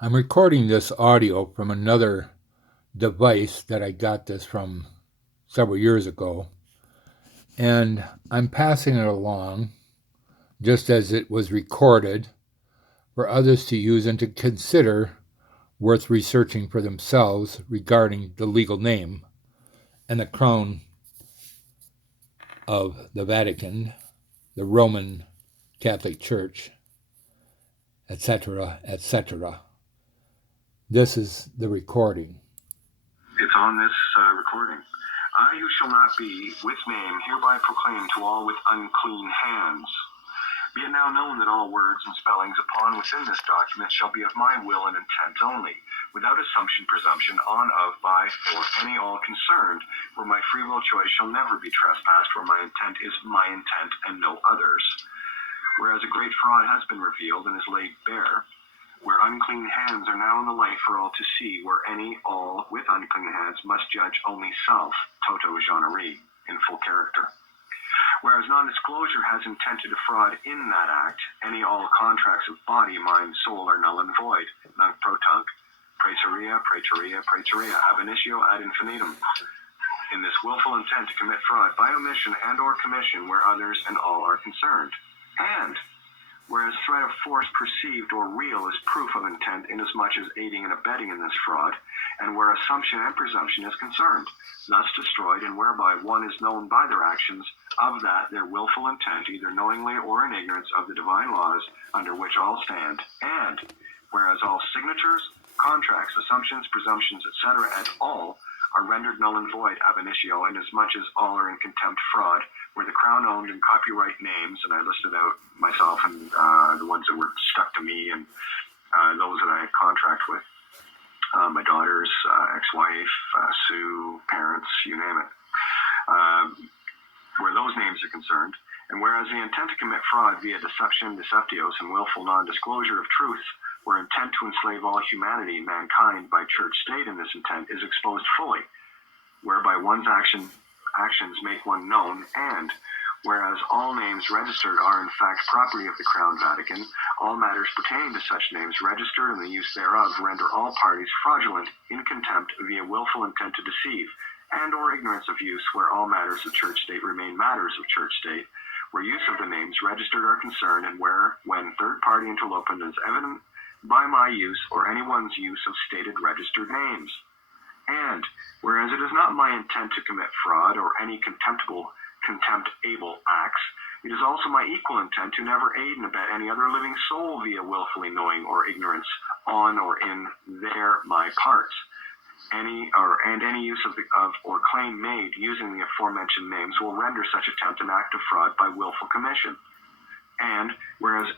I'm recording this audio from another device that I got this from several years ago, and I'm passing it along just as it was recorded for others to use and to consider worth researching for themselves regarding the legal name and the crown of the Vatican, the Roman Catholic Church, etc., etc. This is the recording. It's on this recording. I who shall not be with name hereby proclaim to all with unclean hands. Be it now known that all words and spellings upon within this document shall be of my will and intent only, without assumption, presumption, on, of, by, for any all concerned, where my free will choice shall never be trespassed, where my intent is my intent and no others. Whereas a great fraud has been revealed and is laid bare, where unclean hands are now in the light for all to see, where any all with unclean hands must judge only self, toto generi, in full character. Whereas non-disclosure has intent to defraud in that act, any all contracts of body, mind, soul are null and void, nunc pro tunc, praeterea, praeterea, praeterea, ab initio ad infinitum. In this willful intent to commit fraud by omission and or commission where others and all are concerned. And whereas threat of force perceived or real is proof of intent inasmuch as aiding and abetting in this fraud, and where assumption and presumption is concerned, thus destroyed, and whereby one is known by their actions of that their willful intent, either knowingly or in ignorance of the divine laws under which all stand, and whereas all signatures, contracts, assumptions, presumptions, etc., and all are rendered null and void ab initio, inasmuch as all are in contempt fraud, where the crown owned and copyright names, and I listed out myself and the ones that were stuck to me and those that I had contract with, my daughter's ex-wife, Sue, parents, you name it, where those names are concerned. And whereas the intent to commit fraud via deception, deceptios, and willful non-disclosure of truth, where intent to enslave all humanity, mankind, by church state in this intent is exposed fully, whereby one's actions make one known, and whereas all names registered are in fact property of the Crown Vatican, all matters pertaining to such names registered and the use thereof render all parties fraudulent in contempt via willful intent to deceive, and or ignorance of use, where all matters of church state remain matters of church state, where use of the names registered are concerned, and where, when third party interlopement is evident by my use or anyone's use of stated registered names. And whereas it is not my intent to commit fraud or any contemptible acts, it is also my equal intent to never aid and abet any other living soul via willfully knowing or ignorance on or in their my parts. Any use of or claim made using the aforementioned names will render such attempt an act of fraud by willful commission. And whereas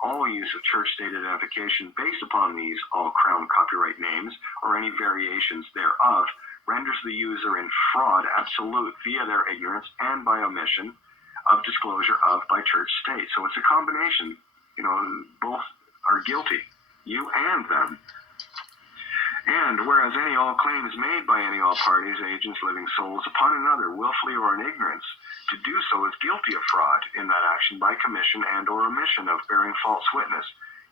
all use of church state identification based upon these all crown copyright names or any variations thereof renders the user in fraud absolute via their ignorance and by omission of disclosure of by church state. So it's a combination, both are guilty, you and them. And whereas any all claims made by any all parties, agents, living souls upon another, willfully or in ignorance, to do so is guilty of fraud in that action by commission and or omission of bearing false witness,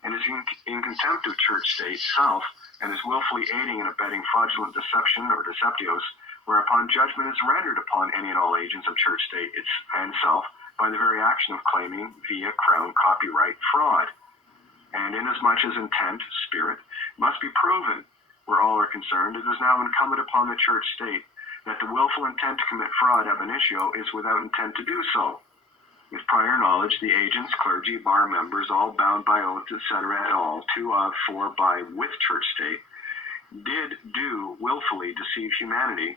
and is in contempt of church state self, and is willfully aiding and abetting fraudulent deception or deceptios, whereupon judgment is rendered upon any and all agents of church state and self by the very action of claiming via crown copyright fraud. And inasmuch as intent, spirit, must be proven where all are concerned, it is now incumbent upon the church state that the willful intent to commit fraud ab initio is without intent to do so. With prior knowledge, the agents, clergy, bar members, all bound by oaths, etc., at all, to, of, for, by, with church state, did do willfully deceive humanity,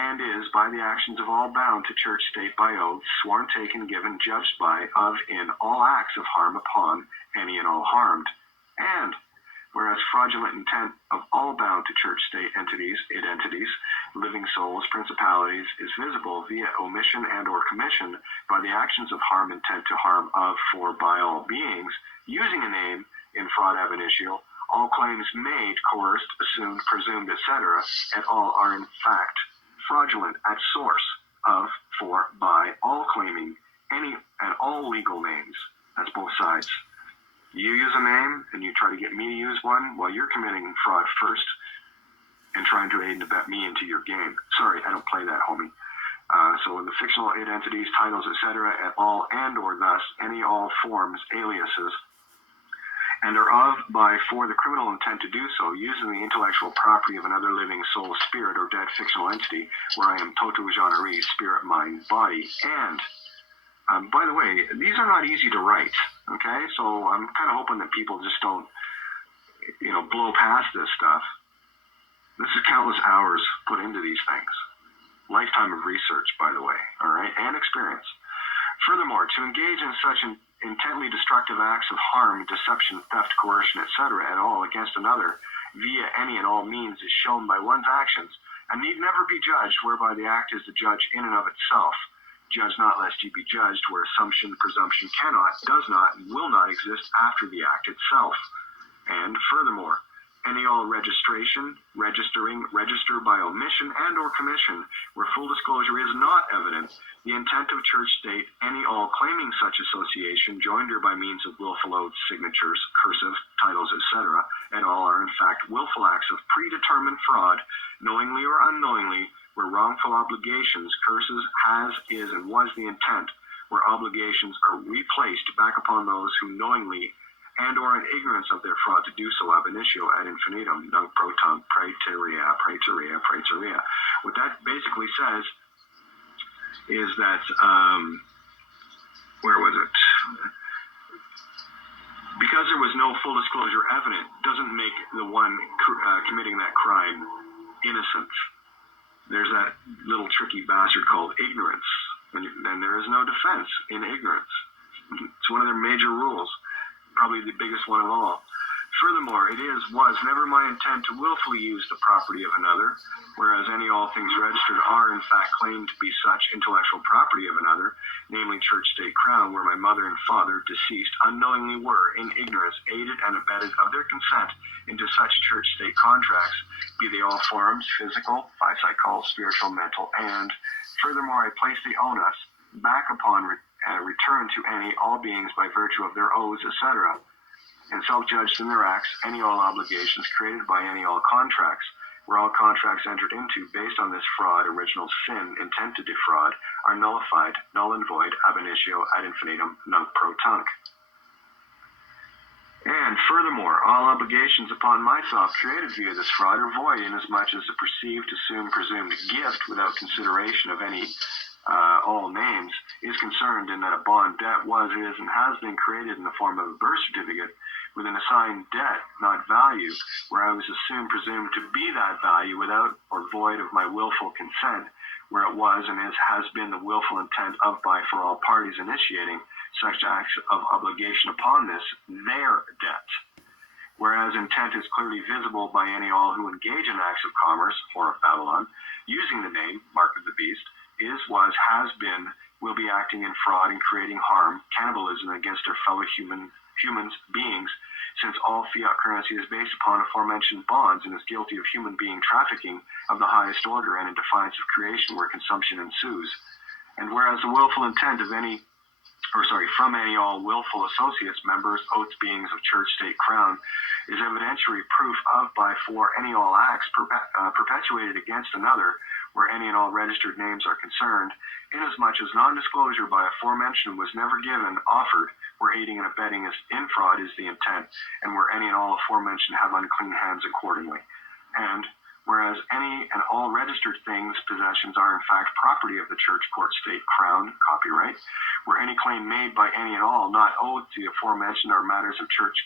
and is, by the actions of all bound to church state by oaths, sworn, taken, given, judged by, of, in, all acts of harm upon any and all harmed. And whereas fraudulent intent of all bound to church state entities, living souls, principalities, is visible via omission and or commission by the actions of harm intent to harm of, for, by all beings, using a name in fraud ab initio, all claims made, coerced, assumed, presumed, etc., at all are in fact fraudulent at source of, for, by, all claiming any and all legal names. That's both sides. You use a name and you try to get me to use one, well, you're committing fraud first and trying to aid and abet me into your game. Sorry, I don't play that, homie. So the fictional identities, titles, etc., at all and or thus any all forms, aliases, and are of, by, for the criminal intent to do so, using the intellectual property of another living soul, spirit, or dead fictional entity, where I am toto genre, spirit, mind, body, and by the way, these are not easy to write, okay? So I'm kind of hoping that people just don't, blow past this stuff. This is countless hours put into these things. Lifetime of research, by the way, all right, and experience. Furthermore, to engage in such intently destructive acts of harm, deception, theft, coercion, etc. at all against another, via any and all means, is shown by one's actions, and need never be judged, whereby the act is the judge in and of itself. Judge not lest ye be judged, where assumption, presumption cannot, does not, and will not exist after the act itself. And furthermore, any all registration, registering, register by omission and or commission, where full disclosure is not evident, the intent of church state, any all claiming such association, joinder by means of willful oaths, signatures, cursive, titles, etc., and all are in fact willful acts of predetermined fraud, knowingly or unknowingly, where wrongful obligations, curses, has, is, and was the intent, where obligations are replaced back upon those who knowingly and or in ignorance of their fraud to do so ab initio ad infinitum, nunc pro tunc, praeterea, praeterea, praeterea. What that basically says is that, where was it? Because there was no full disclosure evident, doesn't make the one committing that crime innocent. There's that little tricky bastard called ignorance, and there is no defense in ignorance. It's one of their major rules. Probably the biggest one of all. Furthermore, it was never my intent to willfully use the property of another, whereas any all things registered are in fact claimed to be such intellectual property of another, namely church, state, crown, where my mother and father, deceased, unknowingly were, in ignorance, aided and abetted of their consent into such church, state contracts, be they all forms, physical, psychical, spiritual, mental, and furthermore, I place the onus back upon return to any all beings by virtue of their oaths, etc., and self-judged in their acts, any all obligations created by any all contracts, where all contracts entered into based on this fraud, original sin, intent to defraud, are nullified, null and void, ab initio ad infinitum, nunc pro tunc. And furthermore, all obligations upon myself created via this fraud are void, inasmuch as the perceived, assumed, presumed gift without consideration of any all names is concerned in that a bond debt was, is, and has been created in the form of a birth certificate with an assigned debt, not value, where I was assumed, presumed to be that value without or void of my willful consent, where it was and is, has been the willful intent of, by, for all parties initiating such acts of obligation upon this, their debt. Whereas intent is clearly visible by any all who engage in acts of commerce, whore of Babylon, using the name, mark of the beast, is, was, has been, will be acting in fraud and creating harm, cannibalism against their fellow humans, beings, since all fiat currency is based upon aforementioned bonds and is guilty of human being trafficking of the highest order and in defiance of creation where consumption ensues. And whereas the willful intent of from any all willful associates, members, oaths, beings of church, state, crown, is evidentiary proof of, by, for any all acts perpetuated against another, where any and all registered names are concerned, inasmuch as non-disclosure by aforementioned was never given, offered, where aiding and abetting is in fraud is the intent, and where any and all aforementioned have unclean hands accordingly. And whereas any and all registered things, possessions are in fact property of the church, court, state, crown, copyright, where any claim made by any and all not owed to the aforementioned are matters of church,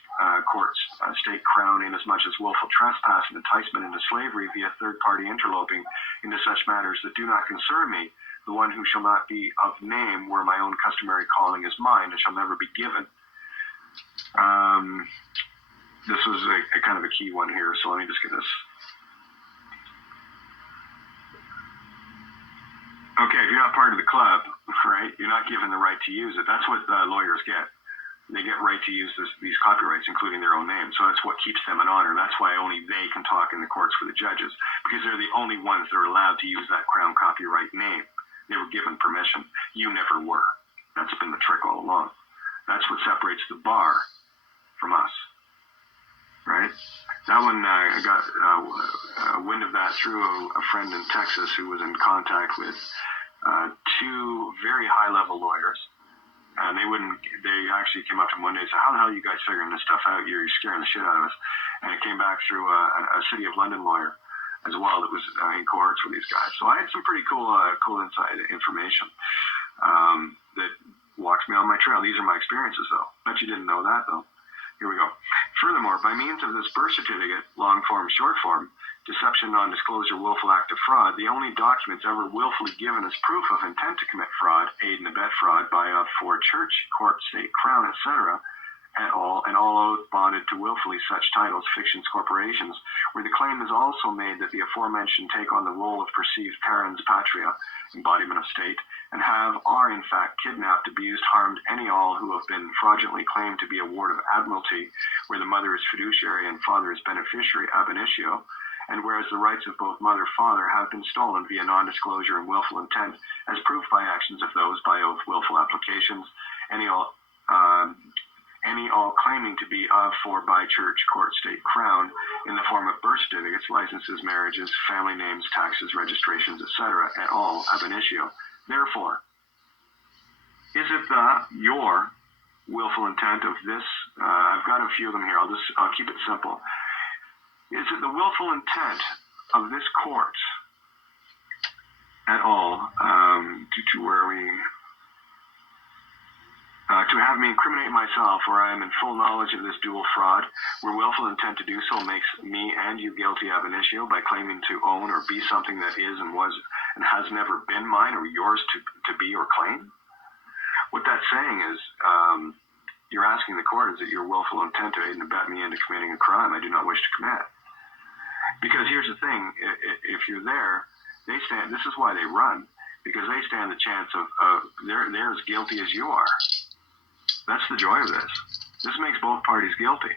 courts, state, crown, inasmuch as willful trespass and enticement into slavery via third-party interloping into such matters that do not concern me, the one who shall not be of name, where my own customary calling is mine and shall never be given. This was a kind of a key one here, so let me just get this. Okay, if you're not part of the club, right, you're not given the right to use it. That's what lawyers get. They get right to use these copyrights, including their own name. So that's what keeps them in honor. That's why only they can talk in the courts for the judges, because they're the only ones that are allowed to use that crown copyright name. They were given permission. You never were. That's been the trick all along. That's what separates the bar from us, right? That one, I got wind of that through a friend in Texas who was in contact with two very high-level lawyers. And they actually came up to him one day and said, how the hell are you guys figuring this stuff out? You're scaring the shit out of us. And it came back through a City of London lawyer as well that was in cohorts with these guys. So I had some pretty cool inside information that walks me on my trail. These are my experiences, though. Bet you didn't know that, though. Here we go. Furthermore, by means of this birth certificate, long form, short form, deception, non-disclosure, willful act of fraud, the only documents ever willfully given as proof of intent to commit fraud, aid and abet fraud by, for church, court, state, crown, etc., at all, and all oath bonded to willfully such titles, fictions, corporations, where the claim is also made that the aforementioned take on the role of perceived parens patria, embodiment of state, and are in fact kidnapped, abused, harmed any all who have been fraudulently claimed to be a ward of admiralty, where the mother is fiduciary and father is beneficiary ab initio, and whereas the rights of both mother and father have been stolen via non-disclosure and willful intent, as proved by actions of those by oath, willful applications, any all claiming to be of, for, by church, court, state, crown, in the form of birth certificates, licenses, marriages, family names, taxes, registrations, etc., at all ab initio. Therefore, is it your willful intent of this? I've got a few of them here. I'll keep it simple. Is it the willful intent of this court at all to where we to have me incriminate myself, where I am in full knowledge of this dual fraud, where willful intent to do so makes me and you guilty ab initio by claiming to own or be something that is and was and has never been mine or yours to be or claim? What that's saying is, you're asking the court, is it your willful intent to aid and abet me into committing a crime I do not wish to commit? Because here's the thing, if you're there, this is why they run, because they stand the chance of they're as guilty as you are. That's the joy of this. This makes both parties guilty.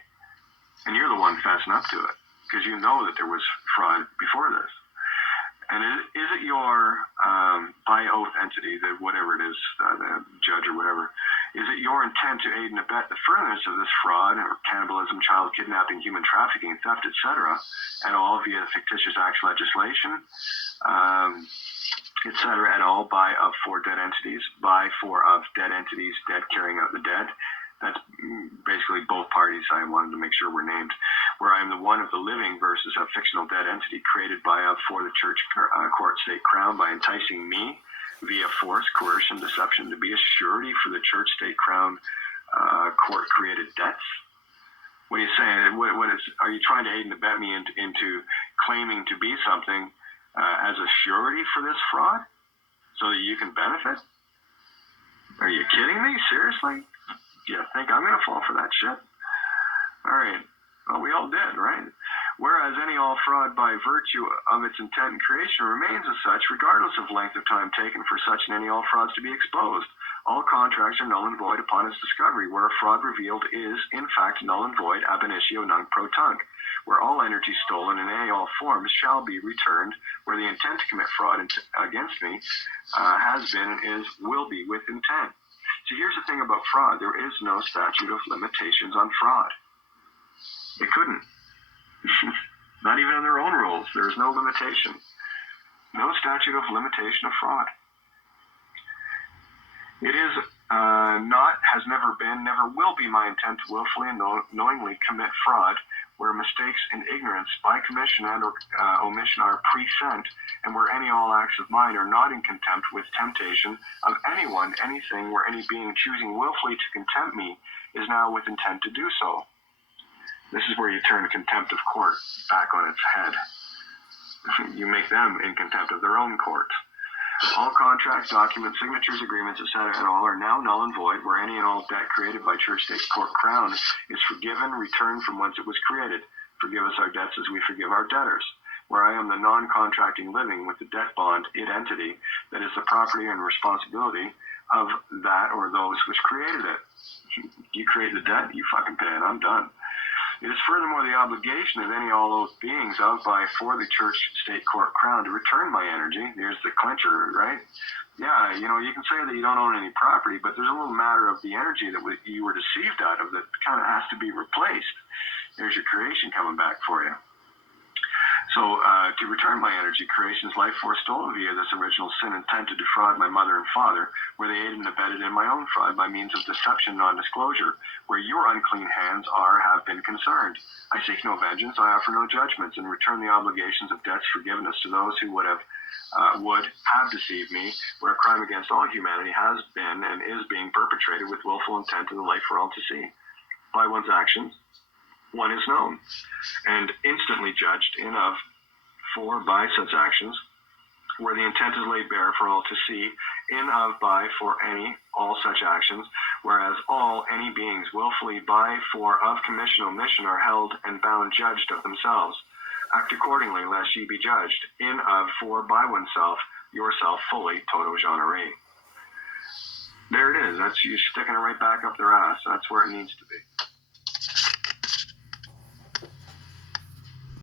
And you're the one fessing up to it, because you know that there was fraud before this. And is it your by oath entity, that whatever it is, the judge or whatever, is it your intent to aid and abet the furtherance of this fraud or cannibalism, child kidnapping, human trafficking, theft, etc., at all via fictitious acts legislation, etc., at all by, of, for dead entities, by, for, of dead entities, dead carrying out the dead? That's basically both parties. I wanted to make sure were named. Where I am the one of the living versus a fictional dead entity created by, of, for the church, court, state, crown by enticing me via force, coercion, deception to be a surety for the church, state, crown, court created debts. What are you saying? Are you trying to aid and abet me into claiming to be something as a surety for this fraud so that you can benefit? Are you kidding me? Seriously? Do you think I'm going to fall for that shit? All right. Well, we all did, right? Whereas any all fraud by virtue of its intent and creation remains as such, regardless of length of time taken for such and any all frauds to be exposed. All contracts are null and void upon its discovery, where a fraud revealed is, in fact, null and void ab initio nunc pro tunc, where all energy stolen in any all forms shall be returned, where the intent to commit fraud against me has been and is, will be with intent. So here's the thing about fraud. There is no statute of limitations on fraud. It couldn't. Not even in their own rules. There is no limitation. No statute of limitation of fraud. It is not, has never been, never will be my intent to willfully and knowingly commit fraud, where mistakes and ignorance by commission and or omission are present, and where any all acts of mine are not in contempt with temptation of anyone, anything, where any being choosing willfully to contempt me is now with intent to do so. This is where you turn contempt of court back on its head. You make them in contempt of their own court. All contracts, documents, signatures, agreements, etc., and all are now null and void, where any and all debt created by church, state, court, crown is forgiven, returned from whence it was created. Forgive us our debts as we forgive our debtors. Where I am the non-contracting living with the debt bond, it entity, that is the property and responsibility of that or those which created it. You create the debt, you fucking pay it, I'm done. It is furthermore the obligation of any all those beings of, by, for the church, state, court, crown to return my energy. There's the clincher, right? Yeah, you know, you can say that you don't own any property, but there's a little matter of the energy that you were deceived out of that kind of has to be replaced. There's your creation coming back for you. So to return my energy, creation's life force stolen via this original sin intent to defraud my mother and father, where they aided and abetted in my own fraud by means of deception, non-disclosure, where your unclean hands have been concerned. I seek no vengeance, I offer no judgments, and return the obligations of debts forgiveness to those who would have deceived me, where a crime against all humanity has been and is being perpetrated with willful intent in the light for all to see. By one's actions, one is known, and instantly judged in of, for, by such actions, where the intent is laid bare for all to see, in of, by, for any, all such actions, whereas all, any beings willfully, by, for, of commission, omission, are held and bound judged of themselves. Act accordingly, lest ye be judged, in of, for, by oneself, yourself fully, toto genre. There it is. That's you sticking it right back up their ass. That's where it needs to be.